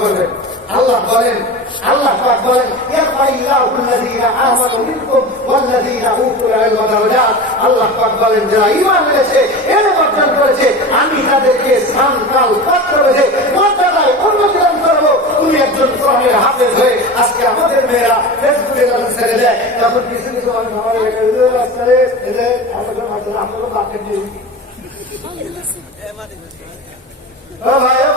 করবেন। আল্লাহ বলেন আল্লাহ পাক বলেন ইয়ারফাইল্লাহু আল্লাযীনা আমানু মিনকুম ওয়াল্লাযীনা উতুল ইলমা দারাজাত আল্লাহ পাক বলেন যারা ঈমান এনেছে ইলম অর্জন করেছে আমি তাদেরকে স্থান কাল পাত্র বেঁধে মর্যাদায় উন্নতি দান করব। তুমি একজন কোরআনের হাফেজ হয়ে আজকে আমাদের মেয়েরা ফেসবুকে যখন ছেড়ে দেয় তখন কিছু কিছু মানুষ আমার এলাকায় রাস্তায় এদের আমাদের মাধ্যমে দিয়ে ও ভাই ও ভাই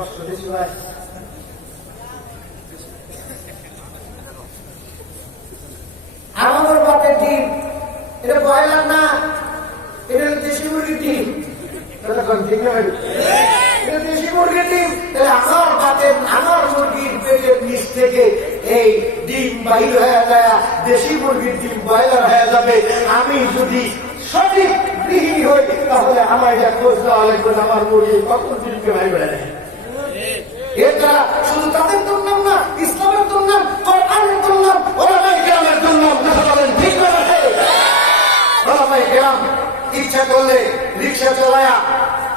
কষ্ট বেশি ভাই আমাদের বাতের ডিম এটা ব্রয়লার না এটা দেশি মুরগির ডিম ঠিক না ভাই? এটা দেশি মুরগির ডিম আমার বাতের আমার মুরগির পেটের নিচ থেকে এই ডিম বাইর হয়ে যায় দেশি মুরগির ডিম ব্রয়লার হয়ে যাবে। আমি যদি সঠিক গৃহিণী হই তাহলে আমার এটা খোঁজ দেওয়া লাগবে আমার মুরগি কখন ডিমকে বাইর করে দেয়? দ্বারা শুধু তাদের দুর্নাম না ইসলামের দুর্নাম কোরআনের দুর্নাম ওলামাই কেরামের দুর্নাম কথা বলেন ঠিক না বেঠে? ওলামাই কেরাম ইচ্ছা করলে রিক্সা চালায়া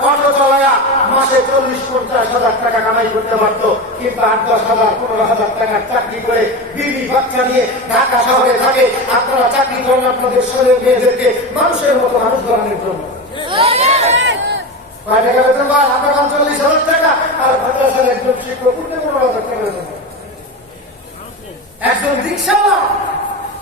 অটো চালায়া মাসে চল্লিশ পঞ্চাশ হাজার টাকা কামাই করতে পারতো কিন্তু আট দশ হাজার পনেরো হাজার টাকার চাকরি করে বিবি বাচ্চা নিয়ে ঢাকা শহরে থাকে আপনারা চাকরি করেন আপনাদের শরীর মেয়েদেরকে মানুষের মতো মানুষ বানানোর জন্য কয় টাকা বেতন পায়? আপনার পঞ্চল্লিশ হাজার টাকা আর মাদ্রাসার একজন শিক্ষক হাজার টাকা বেতন একজন রিক্সাওয়ালা,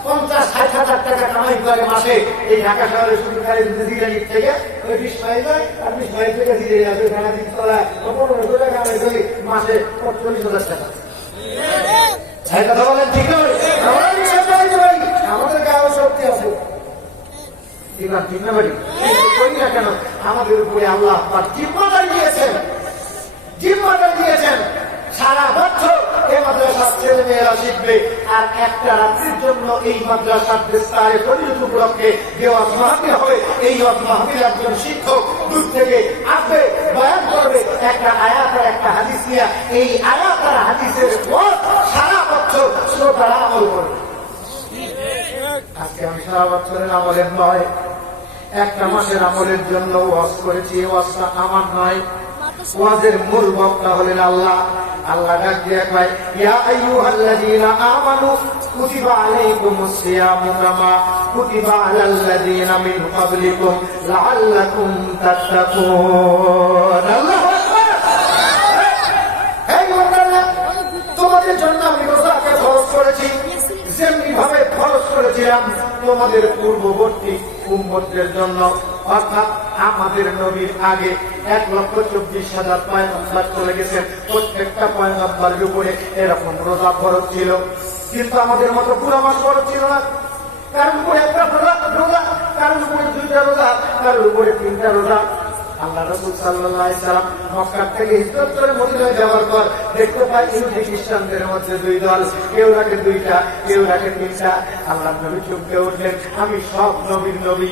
পঞ্চাশ, ষাট হাজার টাকা কামাই করে মাসে। এই ঢাকা শহরে শুধু খালি দিদিরানি থেকে ওই বিশ মাইল যায় আর বিশ মাইল থেকে দিদি যাবে খানা দিন তলায়। পনেরোশো টাকা কামাই করি, মাসে চল্লিশ হাজার টাকা। এই কথা বলেন ঠিক নয় আমরা রিক্সা চালাইতে পারি। আমাদের গায়ে শক্তি আছে। ইমান ঠিক না বাড়ি করি না কেন? আমাদের উপরে আল্লাহ আপনার জিম্মাদারি দিয়েছেন দিয়েছেন। সারা বছর এই মাদ্রাসার ছেলে মেয়েরা শিখবে। আর একটা রাত্রির জন্য এই মাদ্রাসার বিস্তারে পরিণত উপলক্ষে যে মাহফিল হবে। এই একজন শিক্ষক দূর থেকে আসবে, বয়ান করবে, একটা আয়াত আর একটা হাদিস নিয়ে। এই আয়াত আর হাদিসের পর সারা বছর শ্রোতারা আমল করবে। আজকে আমি সারা বছরের আমলের নয়, একটা মাসের আমলের জন্য ওয়াজ করেছি। ওয়াজটা আমার নয়। ওয়াজের মূল বক্তা হলেন আল্লাহ। আল্লাহ ডাক দিয়ে কয়, ইয়া আমানু, কুতিবা আলাইকুমুস সিয়ামু কামা কুতিবা আলাল্লাযীনা মিন ক্বাবলিকুম লাআল্লাকুম তাত্তাকুন। আল্লাহু আকবার। তোমাদের জন্য আমি রোজাকে খরচ করেছি। যেমনি ভাবে খরচ করেছিলাম, তোমাদের পূর্ববর্তী উম্মতদের জন্য। অর্থাৎ আমাদের নবীর আগে এক লক্ষ চব্বিশ হাজার পয়গম্বর চলে গেছেন প্রত্যেকটা পয়গম্বরের উপরে এরকম রোজা খরচ ছিল। কিন্তু আমাদের মতো পুরো মাস খরচ ছিল না। কারোর উপরে একটা রোজা কারোর উপরে দুইটা রোজা উপরে তিনটা রোজা। আল্লাহ রসুল মক্কার থেকে হিজরত করে মদিনায় যাওয়ার পর দেখতে পাই ইহুদি খ্রিস্টানদের মধ্যে দুই দল, কেউ রাখে দুইটা, কেউ রাখে তিনটা। আল্লাহ নবী চুপকে উঠলেন, আমি সব নবীর নবী।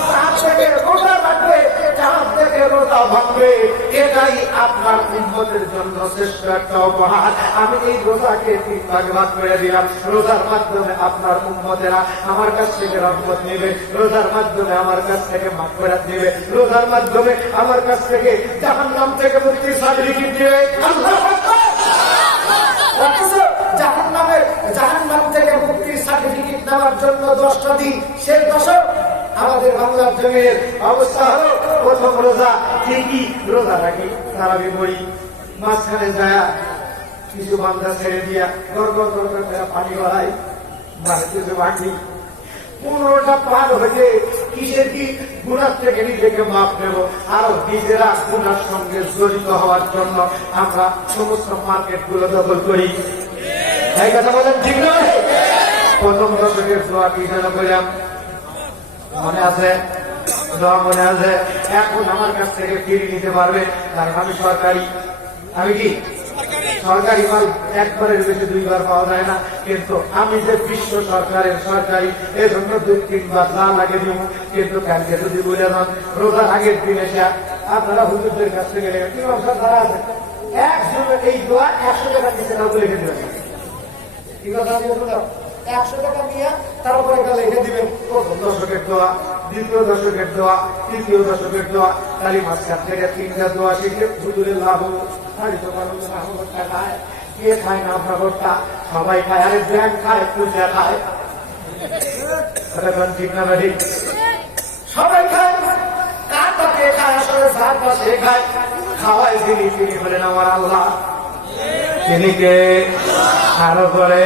আপনার উম্মতেরা আমার কাছ থেকে রহমত নেবে। রোজার মাধ্যমে আমার কাছ থেকে মাকফেরাত নেবে। রোজার মাধ্যমে আমার কাছ থেকে জাহান্নাম থেকে মুক্তির সার্টিফিকেট নেবে। আল্লাহু জাহান্নামের জাহান্নাম থেকে মুক্তির সার্টিফিকেট নেওয়ার জন্য দশটা দিন সেই দশক আমাদের বাংলার জমির অবস্থা হলো প্রথম রোজা। ঠিকই রোজা রাখি? তারাবি পড়ি, মাঝখানে যায়, কিছু বান্ধা ছেড়ে দিয়া গড় গড় করে পানি গড়াই কিছু বাকি। পনেরোটা পার হয়েছে কিসের কি গুণার থেকে নিজেকে মাপ নেব? আরও নিজেরা গুণার সঙ্গে জড়িত হওয়ার জন্য আমরা সমস্ত মার্কেটগুলো দখল করি। এই কথা বলেন ঠিক নয়? প্রথম দশকের দোয়া কি যেন করলাম মনে আছে? মনে আছে? এখন আমার কাছ থেকে ফিরে নিতে পারবে। কারণ আমি সরকারি। আমি কি? সরকারি মাল একবারের বেশি দুইবার পাওয়া যায় না। কিন্তু আমি যে বিশ্ব সরকারের সরকারি এজন্য দুই, তিনবার না লাগে দিব। কিন্তু কালকে যদি বলে দেন রোজার আগের দিন এসে আপনারা হুজুরদের কাছ থেকে তারা আছে। একজন এই দোয়া একশো টাকা দিচ্ছে না। বলে কি কথা? একশো টাকা নিয়ে তারপরে এটা লিখে দিবেন, প্রথম দশকের দোয়া, দ্বিতীয় দশকের দোয়া, তৃতীয় দশকের দোয়া কালী মাঝখান থেকে তিনটা দোয়া শিখে হুজুরের লাভ হলো আর তো খায় কে খায় না ভগবতটা? সবাই খায়, আরে ব্যাংক খায়, পূজা খায়। না ঠিক আরও করে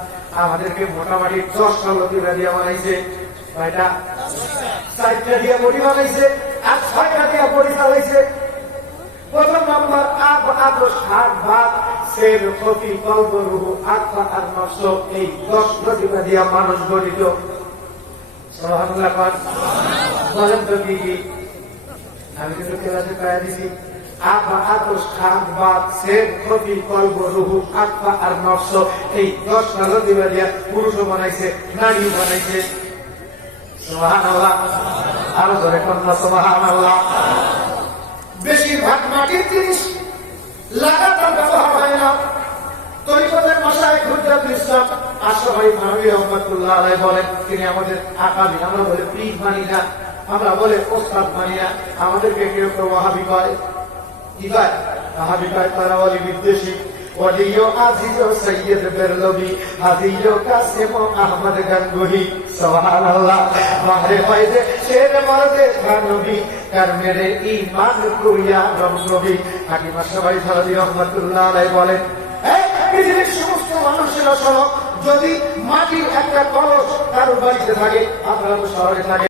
আমাদেরকে মোটামুটি দশ দিবা দিয়ে বানাইছে। চারটা দিয়ে বড়ি বানাইছে, আর ছয়টা দিয়ে বড়ি চালাইছে। প্রথম নম্বর, আব ষাট ভাগ সের কপি কল্প আত্মা আর নষ্ট, এই দশ প্রতিভা দিয়া মানুষ গঠিত। বলেন তো কি আমি কিন্তু ক্লাসে পাই দিছি। আর এই বানাইছে বানাইছে। বেশিরভাগ মাটির জিনিস লাগাতার ব্যবহার হয় না। মানবী আলাই বলেন, তিনি আমাদের আকামি, আমরা বলে পীর মানি না, আমরা বলে ওস্তাদ মানি না। আমাদেরকে কেউ কেউ ওয়াহাবি কয়। কয় তারা বলে বিদ্বেষী। ওলিও আজিজ সৈয়দ বেরলবি। হাদিও কাসিম আহমদ গঙ্গুহি। সুবহানাল্লাহ। মাহরে ফায়দে শের মরদে নবী কার মেরে ঈমান কুইয়া রবি হাকিম সবাই সালাদি রহমাতুল্লাহ আলাইহি বলেন এই পৃথিবীর সমস্ত মানুষের শোনো যদি মাটির একটা কলস কারও বাড়িতে থাকে, আপনারা তো শহরে থাকে